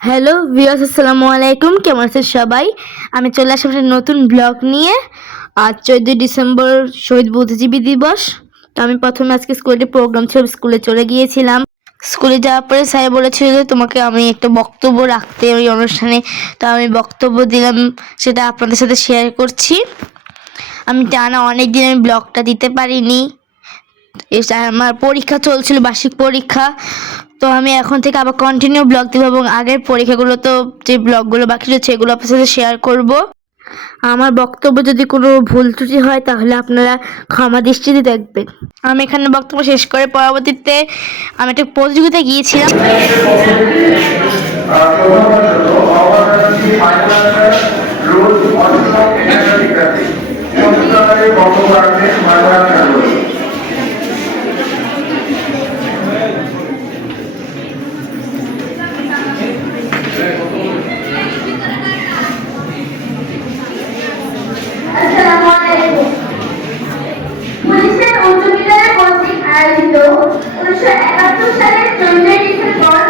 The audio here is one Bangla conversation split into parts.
হ্যালো ভিউয়ার্স, আসসালামু আলাইকুম। কেমন আছেন সবাই? আমি চলে আসলাম একটা নতুন ব্লগ নিয়ে। আজ 14 ডিসেম্বর শহীদ বুদ্ধিজীবী দিবস। তো আমি প্রথমে আজকে স্কুলে প্রোগ্রাম ছিল, স্কুলে চলে গিয়েছিলাম। স্কুলে যাওয়ার পরে স্যার বলেছিল যে তোমাকে আমি একটা বক্তব্য রাখতে ওই অনুষ্ঠানে। তো আমি বক্তব্য দিলাম, সেটা আপনাদের সাথে শেয়ার করছি। আমি টানা অনেক দিন আমি ব্লগটা দিতে পারিনি। আমার পরীক্ষা চলছিল, বার্ষিক পরীক্ষা। তো আমি এখন থেকে আবার কন্টিনিউ ব্লগ দেবো এবং আগের পরীক্ষাগুলো তো যে ব্লগগুলো বাকি রয়েছে এগুলো আপনার সাথে শেয়ার করব। আমার বক্তব্য যদি কোনো ভুল ত্রুটি হয় তাহলে আপনারা ক্ষমা দৃষ্টিতে দেখবেন। আমি এখানে বক্তব্য শেষ করে পরবর্তীতে আমি একটা প্রতিযোগিতায় গিয়েছিলাম। পুলিশের উচ্চ বিদ্যালয় কর্তৃক আয়োজিত 1971 সালের 14 ডিসেম্বর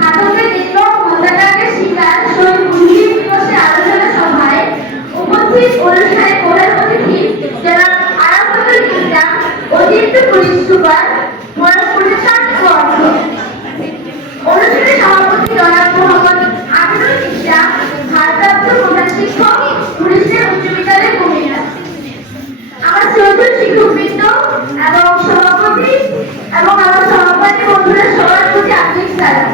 ঘাতকের নির্মম হত্যাকাণ্ডের শিকার শহীদ বুদ্ধিজীবী দিবসে আলোচনা সভায় উপস্থিত অনুষ্ঠানে প্রধান অতিথি জনাব আরাফাতুল ইসলাম, অতিরিক্ত পুলিশ সুপার প্রশাসন অনুষ্ঠানে সভাপতি জনাব মোহাম্মদ আমিনুল ইসলাম, ভারপ্রাপ্ত প্রধান শিক্ষক, পুলিশের উচ্চ বিদ্যালয় কুমিল্লা, আমার শ্রদ্ধেয় শিক্ষকবৃন্দ এবং সভাপতি এবং আমার সহপাঠী বন্ধুরা সবার প্রতি আন্তরিক সালাম।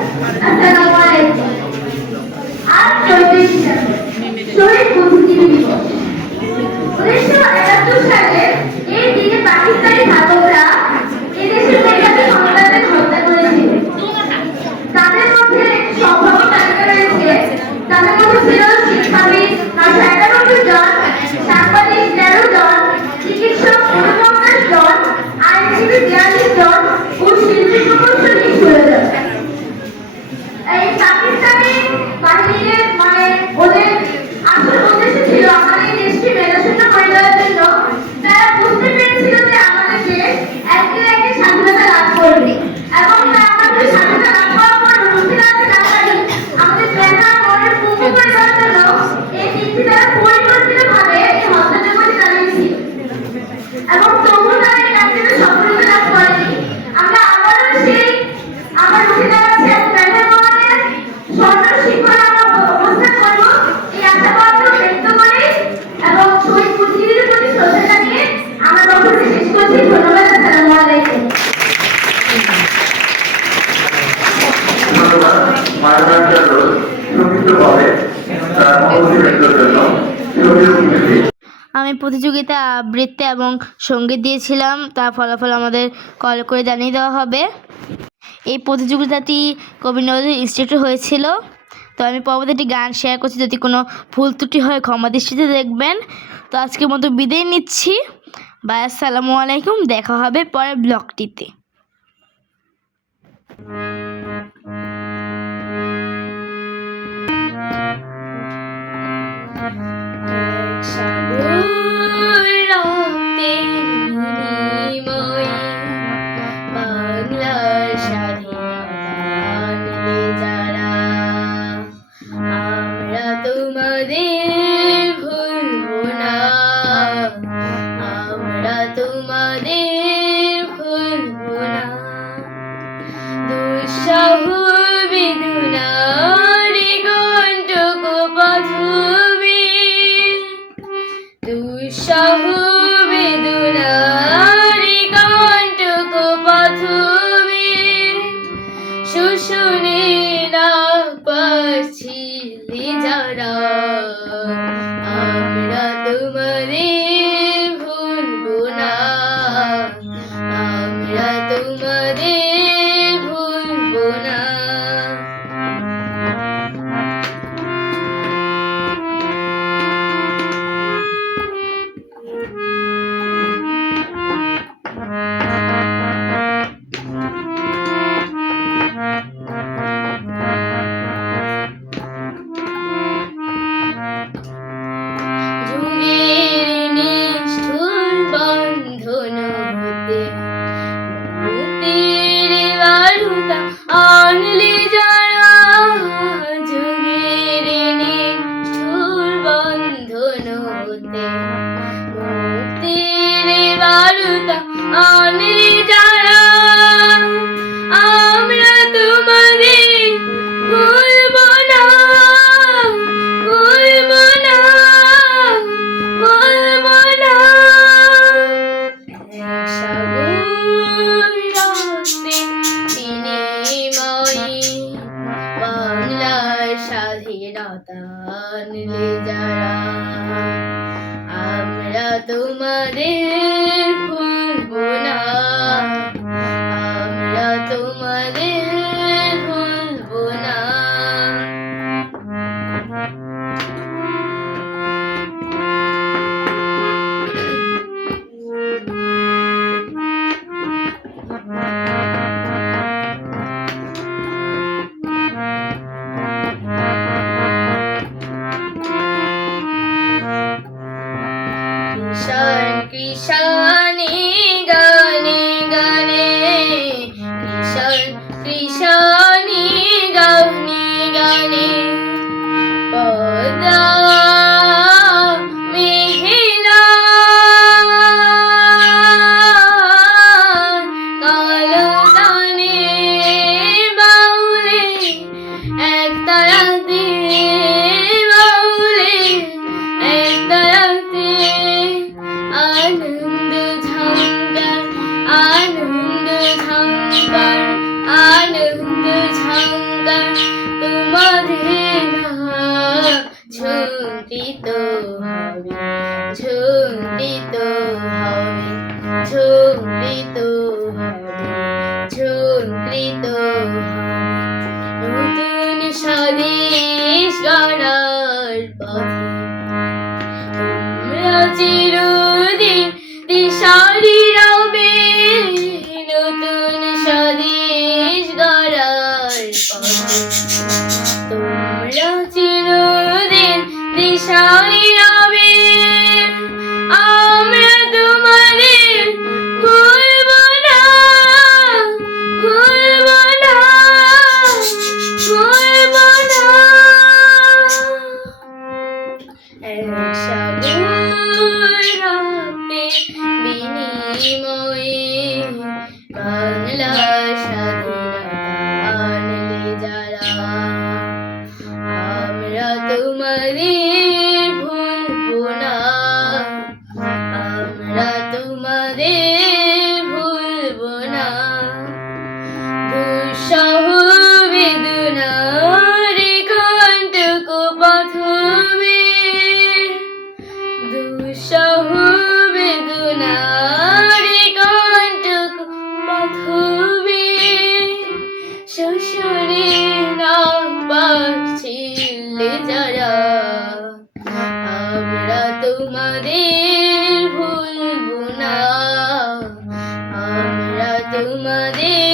আসসালামু আলাইকুম। আজ 14 ডিসেম্বর শহীদ বুদ্ধিজীবী দিবস। 1971 সালে এই দিনে পাকিস্তানি ঘাতকরা এদেশের মেধাবী সন্তানদের হত্যা করেছিল। তাদের মধ্যে সম্ভাব্য তালিকা রয়েছে। তাদের মধ্যে ছিল শিক্ষাবিদ 991 জন, সাংবাদিক 13 জন, চিকিৎসক 49 জন, আইনজীবী 42 জন ও শিল্পী প্রকৌশলী 16 জন। এই পাকিস্তানি বাহিনীর ওদের আসল উদ্দেশ্য ছিল আমাদের দেশকে মেধাশূন্য করে দেওয়ার জন্য। তারা বুঝতে পেরেছিল যে আমাদের দেশ একদিন একদিন স্বাধীনতা লাভ করবে এবং আমাদের স্বাধীনতা লাভ করার পর মুক্তিলাভে না পারি আমাদের প্রেরণা মনের পূর্ণ করে দেওয়ার জন্য এই নীতি দ্বারা পরিকল্পিতভাবে এই হত্যাযজ্ঞটি চালিয়েছিল এবং তবুও তারা এই কাজটিতে সফলতা লাভ করেনি। আমরা আবারও সেই আমার উঠে দাঁড়াচ্ছি এবং মেধা প্রমাণের স্বর্ণ শিখরে আমরা অবস্থান করবো এই আশাবাদ ব্যক্ত করে এবং শহীদ বুদ্ধিজীবীদের প্রতি শ্রদ্ধা জানিয়ে আমার বক্তব্য শেষ করছি। ধন্যবাদ। আসসালামু আলাইকুম। আমি প্রতিযোগিতা আবৃত্তি এবং সঙ্গীত দিয়েছিলাম, তার ফলাফল আমাদের কল করে জানিয়ে দেওয়া হবে। এই প্রতিযোগিতাটি কবি নজরুল ইনস্টিটিউটে হয়েছিল। তো আমি পরবর্তী গান শেয়ার করছি, যদি কোনো ভুল ত্রুটি হয় ক্ষমা দৃষ্টিতে দেখবেন। তো আজকের মতো বিদায় নিচ্ছি। বাই, আসসালামু আলাইকুম। দেখা হবে পরের ব্লগটিতে। বাংলার স্বাধীনতা আনবে যারা, আমরা তোমাদের ভুলবো না, আমরা তোমাদের ভুলবো না। দুঃসহ বেদনার কণ্টক পথবে, দুঃসহ বেদনার কণ্টক পথবে, শোষণের পাচ্ছিলে যারা, আমরা তোমাদের ভুলবো না, আমরা তোমাদের ভুলবো না। স্বাধীনতা আনলে যারা, আমরা তোমাদের ভুলবো না, আমরা তোমাদের ভুলবো না। কিষান কৃষানি গানে গানে, কিষান কৃষানি গানে গানে, পদ্মা মেঘনা কালো তানে বাউলে, এক তারাতে বাউলে, এক তারাতে আনন্দ ঝঙ্কার, আনন্দ ঝঙ্কার, আনন্দ ঝঙ্কার, তোমাদের ঝুঁকিত হবে, ঝুঁকিত হবে, ঝুঁকিত হবে, ঝুঁকিত হবে। নতুন স্বদেশ গড়ার পথে তোমরা চিরদিন দিশারি রবে, নতুন স্বদেশ গড়ার পথে তোমরা চিরদিন দিশারি রবে, আমরা তোমাদের ভুলবো না, ভুলবো না, ভুলবো না। এক সাগর রক্তে বিনিময়ে বাংলা স্বাধীনতা আনলে যারা, আমরা তোমাদের ভুলবো না, আমরা তোমাদের ভুলবো না। দুঃসহ বেদনার কণ্টক পথবে, দুঃসহ বেদনার কণ্টক পথবে, শোষণে নাম পাচ্ছিলে যারা, আমরা তোমাদের ভুলবো না, আমরা তোমাদের